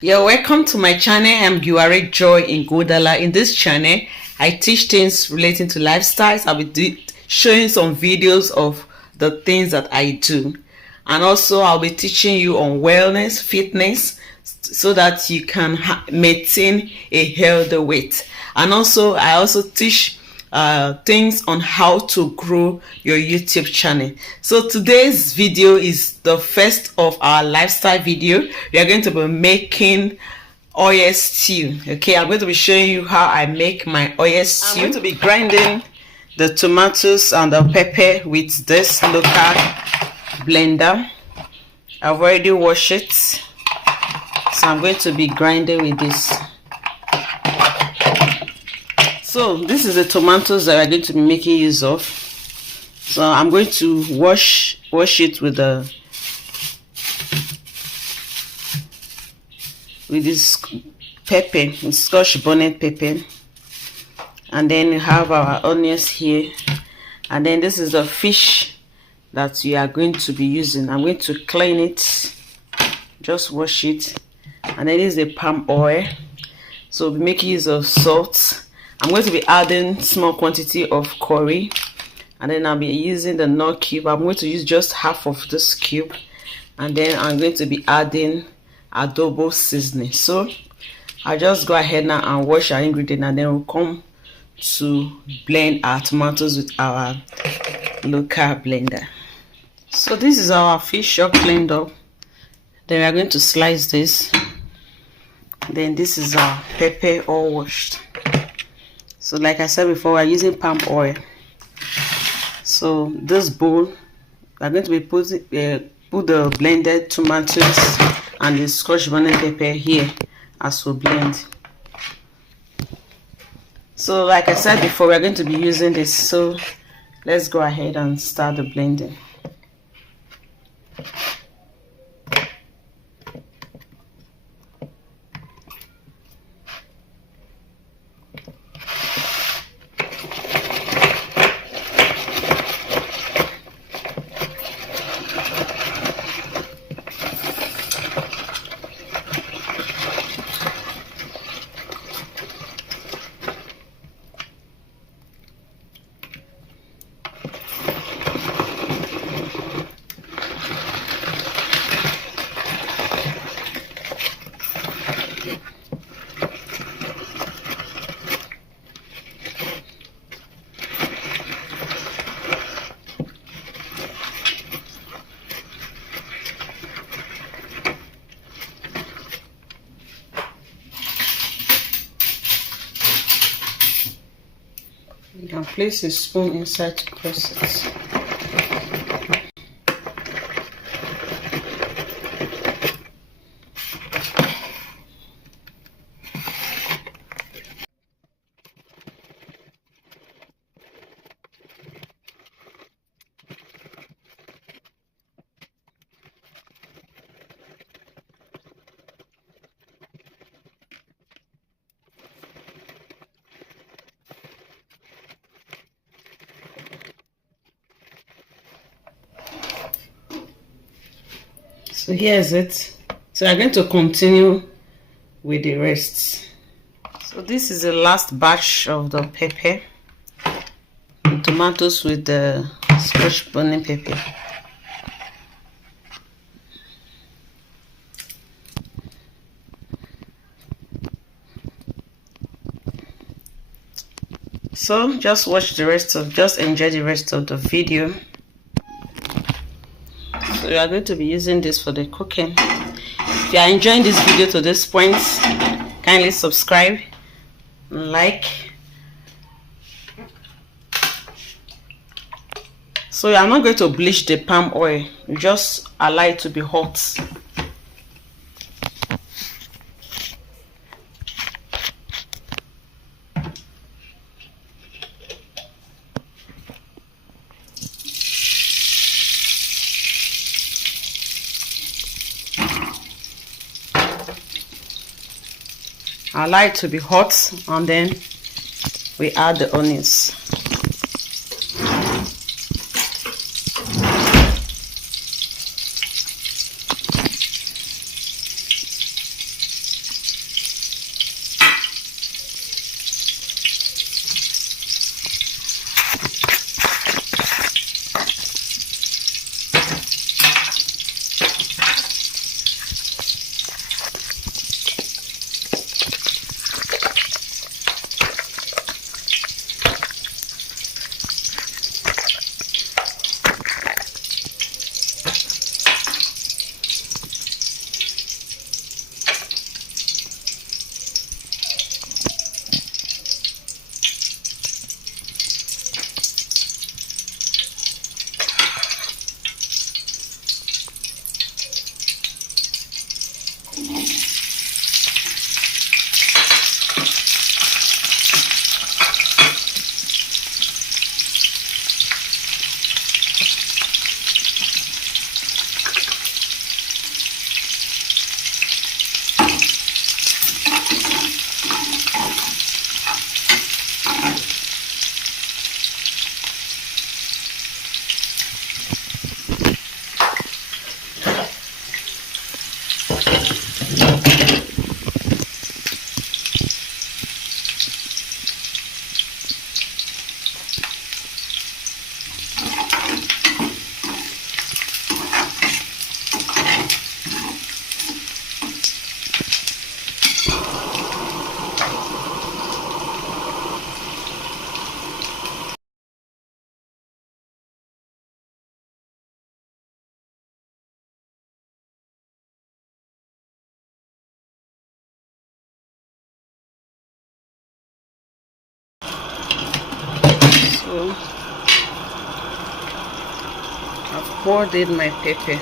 You're welcome to my channel. I'm Giware Joy in Godala. In this channel, I teach things relating to lifestyles. I'll be showing some videos of the things that I do. And also, I'll be teaching you on wellness, fitness, so that you can maintain a healthy weight. And also, I also teach things on how to grow your YouTube channel. So today's video is the first of our lifestyle video. We are going to be making oil stew. Okay, I'm going to be showing you how I make my oil stew. I'm going to be grinding the tomatoes and the pepper with this local blender. I've already washed it, so I'm going to be grinding with this. So this is the tomatoes that I'm going to be making use of. So I'm going to wash it with this pepper, Scotch bonnet pepper, and then we have our onions here, and then this is the fish that we are going to be using. I'm going to clean it, just wash it, and then this is the palm oil. So we'll be making use of salt. I'm going to be adding small quantity of curry, and then I'll be using the nut cube. I'm going to use just half of this cube, and then I'm going to be adding adobo seasoning. So I'll just go ahead now and wash our ingredient, and then we'll come to blend our tomatoes with our local blender. So this is our fish all cleaned up. Then we are going to slice this. Then this is our pepper all washed. So like I said before, we're using palm oil. So this bowl, we're going to be put the blended tomatoes and the Scotch bonnet pepper here as we blend. So like I said before, we're going to be using this. So let's go ahead and start the blending. You can place a spoon inside to press it. So here's it. So I'm going to continue with the rest. So this is the last batch of the pepper, the tomatoes with the Scotch bonnet pepper. So just enjoy the rest of the video. So we are going to be using this for the cooking. If you are enjoying this video to this point, kindly subscribe, like. So I'm not going to bleach the palm oil, just allow it to be hot. Allow it to be hot, and then we add the onions. poured in my pepper.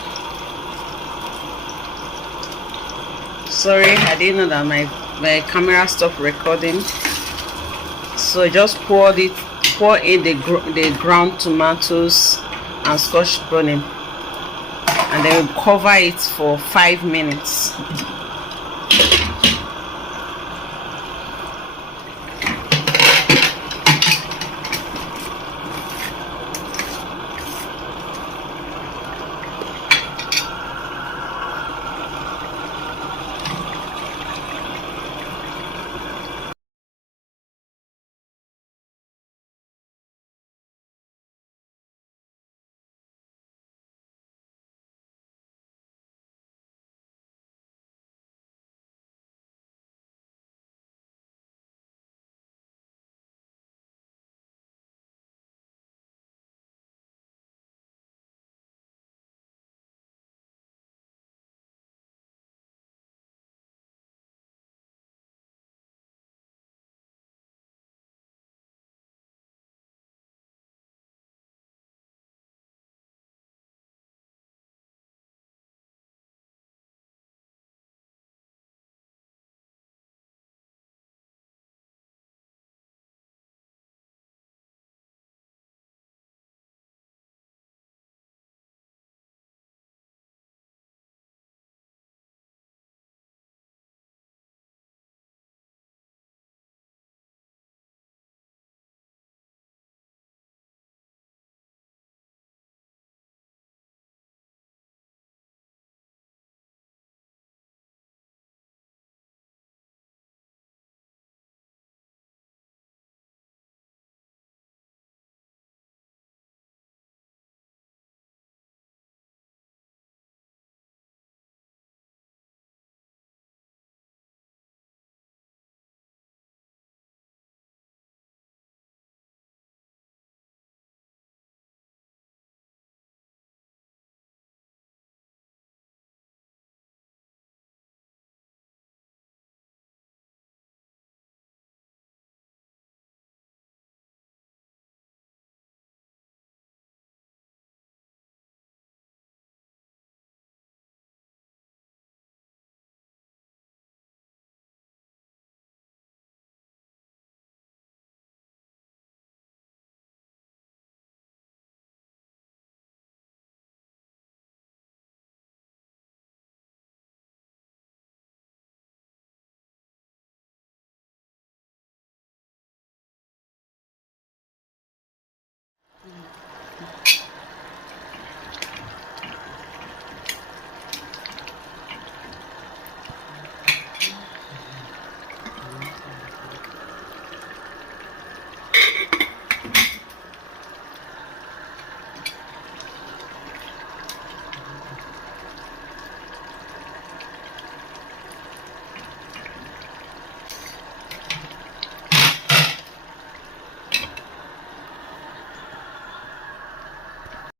Sorry, I didn't know that my camera stopped recording. So just pour in the ground tomatoes and scotch bonnet, and then cover it for 5 minutes.